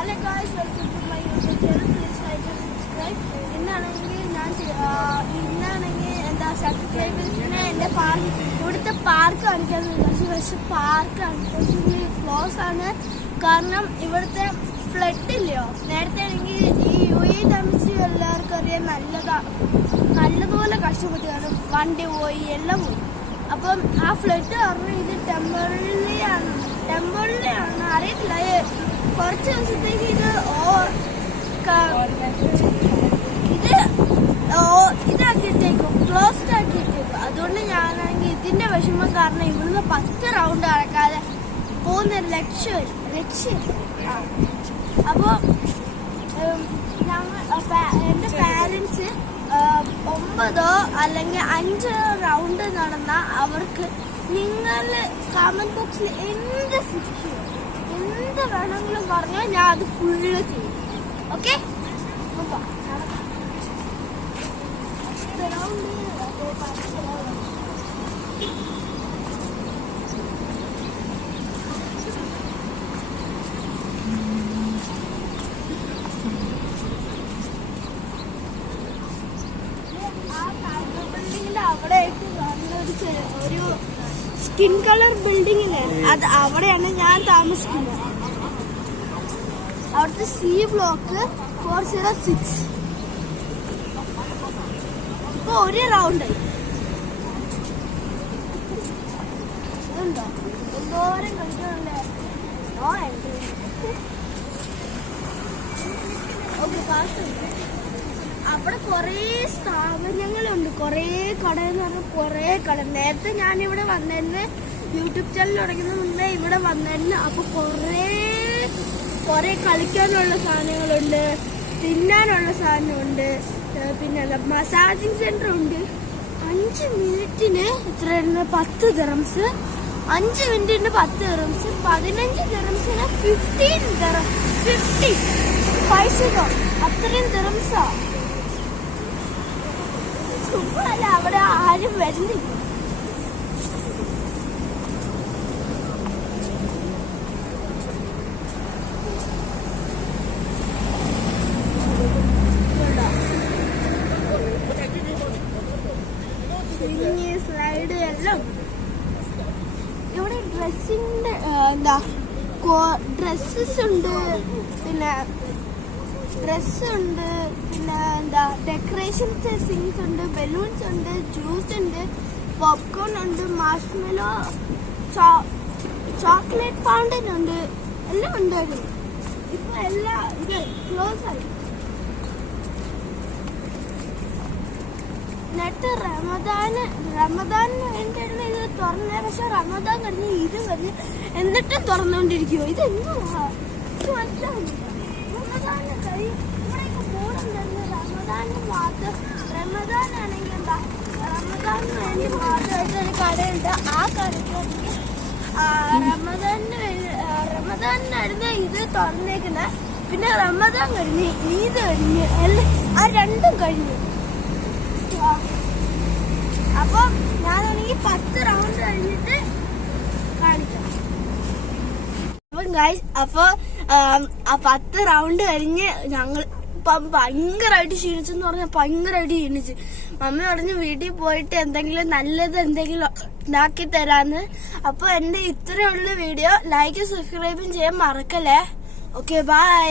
Hello guys, welcome to my YouTube channel. Please like and subscribe. ഇന്നാണെങ്കിൽ എന്താ സബ്സ്ക്രൈബേഴ്സിനെ എൻ്റെ ഇവിടുത്തെ പാർക്ക് കാണിക്കാമെന്ന് വിചാരിച്ചു. പക്ഷെ പാർക്ക് അൺഫോർച്യൂനേറ്റ്ലി ക്ലോസ് ആണ്. കാരണം ഇവിടുത്തെ ഫ്ലഡ് ഇല്ലയോ, നേരത്തെ ആണെങ്കിൽ ഈ UAE താമസിച്ച് എല്ലാവർക്കും അറിയാൻ നല്ലതുപോലെ കഷ്ടപ്പെട്ടാണ്. വണ്ടി പോയി, എല്ലാം പോയി. അപ്പം ആ ഫ്ലഡ് കാരണം ഇത് ടെമ്പററി ആണ് അറിയത്തില്ല. കുറച്ച് ദിവസത്തേക്ക് ഇതാക്കിയിട്ടേക്കും, ക്ലോസ്ഡ് ആക്കിയിട്ടേക്കും. അതുകൊണ്ട് ഞാനാണെങ്കിൽ ഇതിന്റെ വിഷമം കാരണം ഇവിടുന്ന് 10 റൗണ്ട് നടക്കാതെ പോകുന്ന ലക്ഷ്യം. അപ്പോൾ എൻ്റെ പാരൻസ് 9 അല്ലെങ്കിൽ 5 റൗണ്ട് നടന്ന അവർക്ക് നിങ്ങൾ കമന്റ് ബോക്സിൽ എന്ത് വേണമെങ്കിലും പറഞ്ഞാൽ ഞാൻ അത് ഫുള്ള് ചെയ്യും. ഓക്കെ, അവിടെ ഒരു സ്കിൻ കളർ ബിൽഡിങ്ങില് അവിടെയാണ് ഞാൻ താമസിക്കുന്നത്. അവിടുത്തെ C ബ്ലോക്ക് 406. ഇപ്പൊ ഒരു റൗണ്ട് ഇതുണ്ടോ, എന്തോരം കളിക്കുന്നുണ്ട്. അവിടെ കൊറേ സ്ഥാപനങ്ങളുണ്ട്, കൊറേ കട എന്ന് പറഞ്ഞാൽ കൊറേ കട. നേരത്തെ ഞാനിവിടെ വന്നിരുന്നു, യൂട്യൂബ് ചാനൽ തുടങ്ങുന്ന മുന്നേ ഇവിടെ വന്നിരുന്നു. അപ്പൊ കൊറേ കളിക്കാനുള്ള സാധനങ്ങളുണ്ട്, തിന്നാനുള്ള സാധനമുണ്ട്, പിന്നെ മസാജിങ് സെന്റർ ഉണ്ട്. 5 മിനിറ്റിന് എത്രയായിരുന്നു? 10 ദിറംസ്. 5 മിനിറ്റിന് 10 ദിറംസ്. 15 ദിറംസിന് 50 പൈസ. അത്രയും ദിറംസാ. ചുമ്മാല്ല, അവിടെ ആരും വരുന്നില്ല. സ്ലൈഡ് എല്ലാം ഇവിടെ ഡ്രസ്സിന്റെ ഡ്രസ്സസ് ഉണ്ട്, പിന്നെ ഡെക്കറേഷൻ തിങ്സ് ഉണ്ട്, ബലൂൺസ് ഉണ്ട്, ജ്യൂസ് ഉണ്ട്, പോപ്കോൺ ഉണ്ട്, മാഷ്മെലോ, ചോക്ലേറ്റ് ഫൗണ്ടൻ ഉണ്ട്, എല്ലാം ഉണ്ടായിരുന്നു. ഇപ്പൊ എല്ലാം ഇത് ക്ലോസ് ആയി. എന്നിട്ട് റമദാനിന് വേണ്ടിയായിരുന്നു ഇത് തുറന്നത്. പക്ഷെ റമദാൻ കഴിഞ്ഞ് ഇത് കഴിഞ്ഞ് എന്നിട്ടും തുറന്നുകൊണ്ടിരിക്കുവോ? ഇതെന്തുവാ? ഇത് മനസ്സിലാവുന്നില്ല. റമദാന് കഴിയും. ഇവിടെയൊക്കെ ബോർഡുണ്ടായിരുന്നു റമദാനാണെങ്കിൽ എന്താ, റമദാനിന് വേണ്ടി മാത്രമായിട്ടൊരു കടയുണ്ട്. ആ കടയ്ക്ക് റമദാനിനായിരുന്നു ഇത് തുറന്നേക്കുന്നത്. പിന്നെ റമദാൻ കഴിഞ്ഞ് ഈദ് കഴിഞ്ഞ് ആ രണ്ടും കഴിഞ്ഞു. അപ്പൊ ഞാനാണെങ്കിൽ 10 റൗണ്ട് കഴിഞ്ഞിട്ട് കാണിക്കാം. അപ്പം ഗൈസ്, അപ്പൊ 10 റൗണ്ട് കഴിഞ്ഞ് ഞങ്ങൾ ഭയങ്കരമായിട്ട് ക്ഷീണിച്ചെന്ന് പറഞ്ഞാൽ ഭയങ്കരമായിട്ട് ക്ഷീണിച്ച്. മമ്മി പറഞ്ഞു വീട്ടിൽ പോയിട്ട് എന്തെങ്കിലും ഉണ്ടാക്കി തരാന്ന്. അപ്പൊ എന്റെ ഇത്രയുള്ള വീഡിയോ ലൈക്ക് സബ്സ്ക്രൈബും ചെയ്യാൻ മറക്കല്ലേ. Okay, by.